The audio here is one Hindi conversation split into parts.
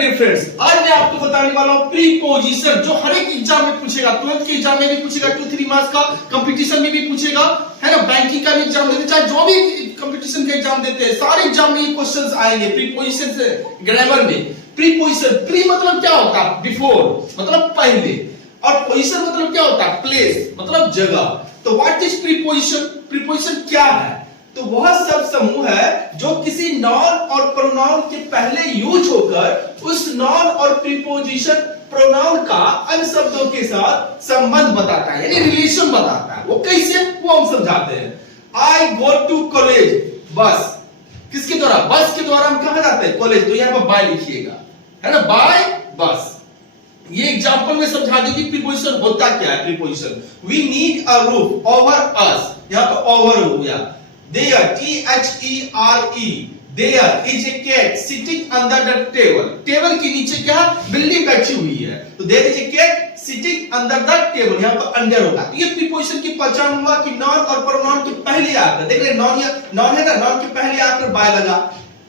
डियर फ्रेंड्स, आज मैं आपको बताने वाला हूं प्रीपोजिशन, जो हर एक एग्जाम में पूछेगा, 12th के एग्जाम में भी पूछेगा, 2-3 मार्क्स का कंपटीशन में भी पूछेगा, है ना, बैंकिंग का भी एग्जाम देते, चाहे जो भी कंपटीशन का एग्जाम देते हैं, सारे एग्जाम में ये क्वेश्चंस आएंगे प्रीपोजिशन से। ग्रामर में प्रीपोजिशन, प्री मतलब क्या होता है? बिफोर मतलब पहले, और पोजीशन मतलब क्या होता है? प्लेस मतलब जगह। तो व्हाट इज प्रीपोजिशन? प्रीपोजिशन क्या है? तो वह सब समूह है जो किसी नॉन और प्रोनाउन के पहले यूज होकर उस नॉन और प्रीपोजिशन प्रोनाउन का अन्य शब्दों के साथ संबंध बताता है, यानी रिलेशन बताता है। वो कैसे? वो हम समझाते हैं। आई गो टू कॉलेज, बस किसके द्वारा? बस के द्वारा हम कहां जाते हैं? कॉलेज। तो यहां पर बाय लिखिएगा, है ना, बाय बस। ये एग्जांपल में समझा देगी प्रीपोजिशन होता क्या है। Preposition, we need a roof over us, यहां पर ओवर हो गया। There, T-H-E-R-E, there is a cat sitting under the table. Table के नीचे क्या? बिल्ली बैठी हुई है। तो there is a cat sitting under the table, यहाँ पर अंडर होगा। ये प्रीपोजिशन की पहचान हुआ कि नॉन और प्रोनाउन के पहले आकर, देख रहे नॉन या नॉन है ना, नॉन के पहले आकर बाय लगा,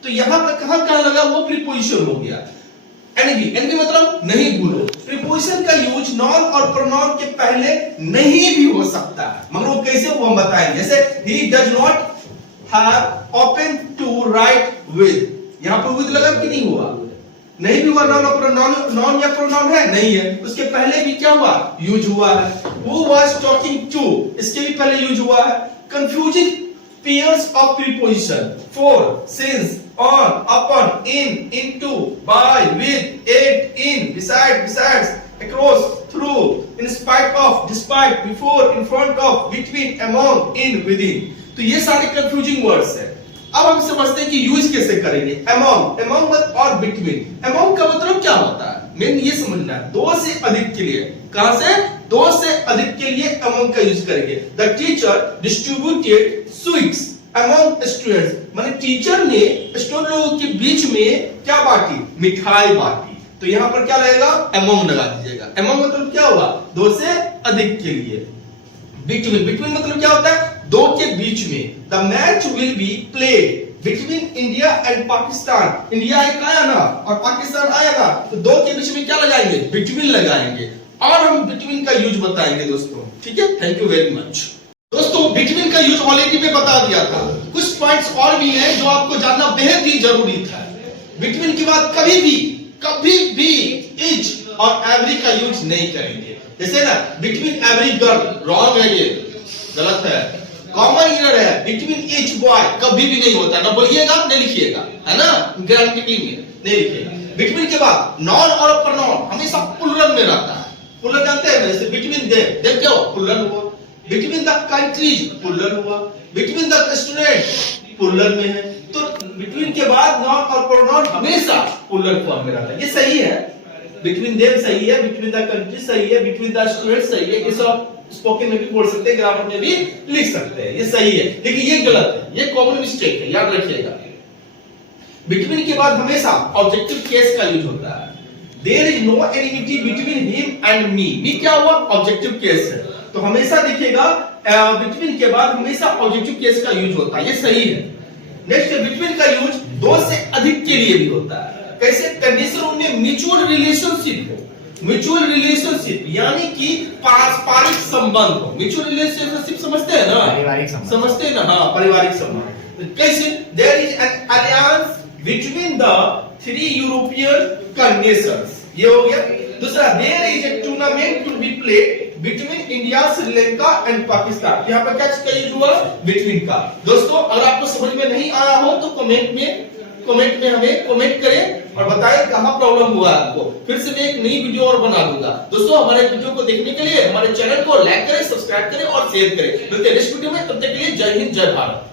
तो यहाँ पर कहां लगा? वो प्रीपोजिशन हो गया। एनबी मतलब नहीं भूलो। प्रीपोजिशन का यूज नॉन और प्रोनाउन के पहले नहीं भी हो सकता है, मगर वो कैसे वो हम बताएंगे। जैसे he does not have open to write with, यहां पर with लगा कि नहीं हुआ? नहीं भी हुआ। नॉन या प्रोनाउन है? नहीं है। उसके पहले भी क्या हुआ? यूज हुआ है। who was talking to, इसके भी पहले यूज हुआ है। Confusing pairs of preposition, for, since, on, upon, in, into, by, with, at, in, beside, besides, across, through, in spite of, despite, before, in front of, between, among, in, within। तो ये सारे कंफ्यूजिंग वर्ड्स है। अब हम समझते हैं कि यूज कैसे करेंगे। among और between। among का मतलब क्या होता है? मेन ये समझना है, दो से अधिक के लिए। कहां से? दो से अधिक के लिए among का यूज करेंगे। The teacher distributed sweets among students, माने टीचर ने स्टूडेंट लोगों के बीच में क्या बांटी? मिठाई बांटी। तो यहाँ पर क्या लगेगा? among लगा दीजिएगा। among मतलब क्या हुआ? दो से अधिक के लिए। between मतलब क्या होता है? दो के बीच में। The match will be played between India and Pakistan, India एक आया ना और पाकिस्तान आएगा, तो दो के बीच में क्या लगाएंगे? between लगाएंगे, और हम between का यूज बताएंगे दोस्तों। ठीक है, थैंक यू वेरी मच। दोस्तों between का यूज ऑलरेडी में बता दिया था, कुछ पॉइंट्स और भी हैं जो आपको जानना बेहद ही जरूरी था। between के बाद कभी भी इज और एवरी का यूज नहीं करेंगे। जैसे ना between every girl, रॉन्ग है, ये गलत है। कॉमन ईयर है between each boy, कभी भी नहीं होता, ना बोलिएगा ना लिखिएगा, है ना, ग्रामेटिकली में नहीं लिखिएगा। between के बाद नॉन और प्रोनाउन हमेशा प्लूरल में रहता है। प्लूरल जानते हैं, जैसे between them क्या हुआ? प्लूरल हुआ। between the countries प्लूरल हुआ। between the students प्लूरल में है। तो between के बाद नॉन और प्रोनाउन हमेशा प्लूरल फॉर्म में रहता है। ये सही है। between them सही है, between the countries सही है, between the students सही है। ये सब स्पोकन में भी बोल सकते हैं, ग्रामर में भी लिख सकते हैं, ये सही है। लेकिन ये गलत है, ये कॉमन मिस्टेक है, याद रखिएगा। between के बाद हमेशा ऑब्जेक्टिव केस का यूज होता है। there is no enmity between him and me, me क्या हुआ? ऑब्जेक्टिव केस है। तो हमेशा देखिएगा between के बाद हमेशा ऑब्जेक्टिव केस का यूज होता है, ये सही है। नेक्स्ट, between का यूज दो से अधिक के लिए भी होता है। कैसे? कंडीशन उनमें म्यूचुअल रिलेशनशिप हो, म्यूचुअल रिलेशनशिप यानी कि पारस्परिक संबंध हो। म्यूचुअल रिलेशनशिप समझते हैं ना? पारिवारिक संबंध समझते हैं ना? हाँ, पारिवारिक संबंध। कैसे? There is an alliance between the 3 European nations, ये हो गया। दूसरा, there is a tournament to be played between India, Sri Lanka and Pakistan. यहाँ पर क्या यूज हुआ? बिटवीन का। दोस्तों अगर आपको समझ में नहीं आया हो तो कमेंट में हमें कमेंट करें और बताएं कहां प्रॉब्लम हुआ आपको। फिर से मैं एक नई वीडियो और बना दूंगा। दोस्तों हमारे वीडियो को देखने के लिए हमारे चैनल को लाइक करें, सब्सक्राइब करें और शेयर करें। मिलते हैं नेक्स्ट वीडियो में, तब तक के लिए जय हिंद, जय भारत।